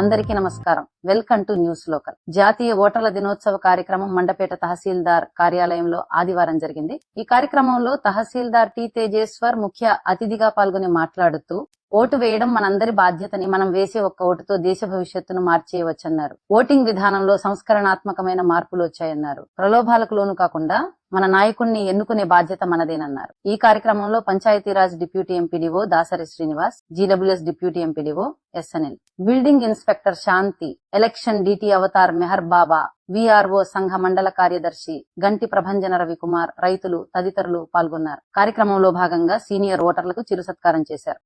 అందరికీ నమస్కారం. Welcome to news local. జాతీయ ఓటర్ల దినోత్సవ కార్యక్రమం మండపేట తహసీల్దార్ కార్యాలయంలో ఆదివారం జరిగింది. ఈ కార్యక్రమంలో తహసీల్దార్ టి తేజేశ్వర్ ముఖ్య అతిథిగా పాల్గొని మాట్లాడుతూ ఓటు వేయడం మనందరి బాధ్యతని, మనం వేసే ఒక్క ఓటుతో దేశ భవిష్యత్తును మార్చేయవచ్చన్నారు. ఓటింగ్ విధానంలో సంస్కరణాత్మకమైన మార్పులు వచ్చాయన్నారు. ప్రలోభాలకు లోను కాకుండా మన నాయకుణ్ణి ఎన్నుకునే బాధ్యత మనదేనన్నారు. ఈ కార్యక్రమంలో Panchayati Raj deputy MPDO Dasari Srinivas, GWS deputy MPDO SNL, building inspector Shanti, election DT Avatar Meher Baba, VRO సంఘ మండల కార్యదర్శి గంటి ప్రభంజన రవికుమార్, రైతులు తదితరులు పాల్గొన్నారు. కార్యక్రమంలో భాగంగా సీనియర్ ఓటర్లకు చిరు సత్కారం చేశారు.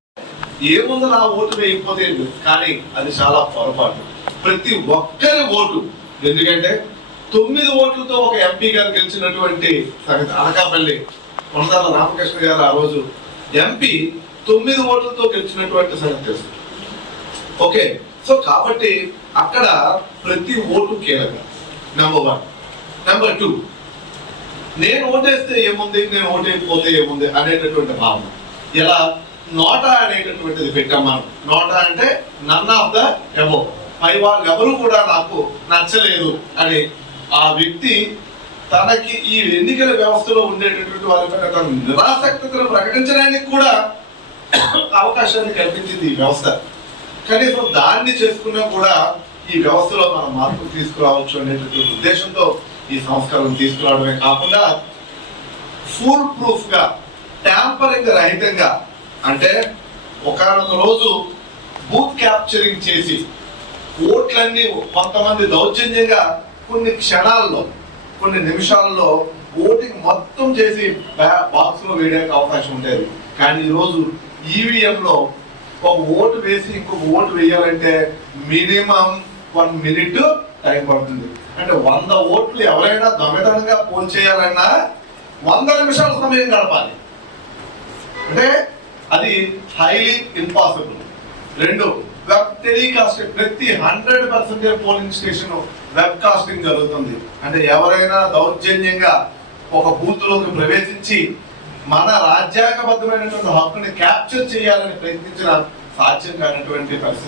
ఏముంది నా ఓటు వేయకపోతే, కానీ అది చాలా పొరపాటు. ప్రతి ఒక్కరి ఓటు, ఎందుకంటే 9 ఓట్లతో ఒక ఎంపీ గారు గెలిచినటువంటి అనకాపల్లి కొండల రామకృష్ణ గారు ఆ రోజు ఎంపీ 9 ఓట్లతో గెలిచినటువంటి సంగతి తెలుసు. ఓకే, సో కాబట్టి అక్కడ ప్రతి ఓటు కీలకం. నెంబర్ 1. నెంబర్ 2, నేను ఓటేస్తే ఏముంది, నేను ఓటేయకపోతే ఏముంది అనేటటువంటి భావన. ఇలా నోటా అనేటటువంటిది పెట్టాం మనం. నోటా అంటే నన్ ఆఫ్ ద అబోవ్, పై వాళ్ళు ఎవరు కూడా నాకు నచ్చలేదు అని ఆ వ్యక్తి తనకి ఈ ఎన్నికల వ్యవస్థలో ఉండేటటువంటి వారి తన నిరాసక్తతను ప్రకటించడానికి కూడా అవకాశాన్ని కల్పించింది ఈ వ్యవస్థ. కనీసం దాన్ని చేసుకున్నా కూడా ఈ వ్యవస్థలో మనం మార్పులు తీసుకురావచ్చు అనేటటువంటి ఉద్దేశంతో ఈ సంస్కరణ తీసుకురావడమే కాకుండా ఫుల్ ప్రూఫ్ గా, ట్యాంపరింగ్ రహితంగా, అంటే ఒకనొక రోజు బూత్ క్యాప్చరింగ్ చేసి ఓట్లన్నీ కొంతమంది దౌర్జన్యంగా కొన్ని క్షణాల్లో, కొన్ని నిమిషాల్లో ఓటింగ్ మొత్తం చేసి బాక్స్ లో వేయడానికి అవకాశం ఉండేది. కానీ ఈరోజు ఈవీఎంలో ఒక ఓటు వేసి ఇంకొక ఓటు వేయాలంటే మినిమం 1 మినిట్ టైం పడుతుంది. అంటే 100 ఓట్లు ఎవరైనా దొంగతనంగా పోల్ చేయాలన్నా 100 నిమిషాల సమయం గడపాలి. అంటే అది హైలీ ఇంపాసిబుల్. 2, web telecasting. ప్రతి 100% పోలింగ్ స్టేషన్ వెబ్ కాస్టింగ్ జరుగుతుంది. అంటే ఎవరైనా దౌర్జన్యంగా ఒక బూత్ లోకి ప్రవేశించి మన రాజ్యాంగబద్ధమైనటువంటి హక్కుని క్యాప్చర్ చేయాలని ప్రయత్నించిన సాధ్యం కానటువంటి పరిస్థితి.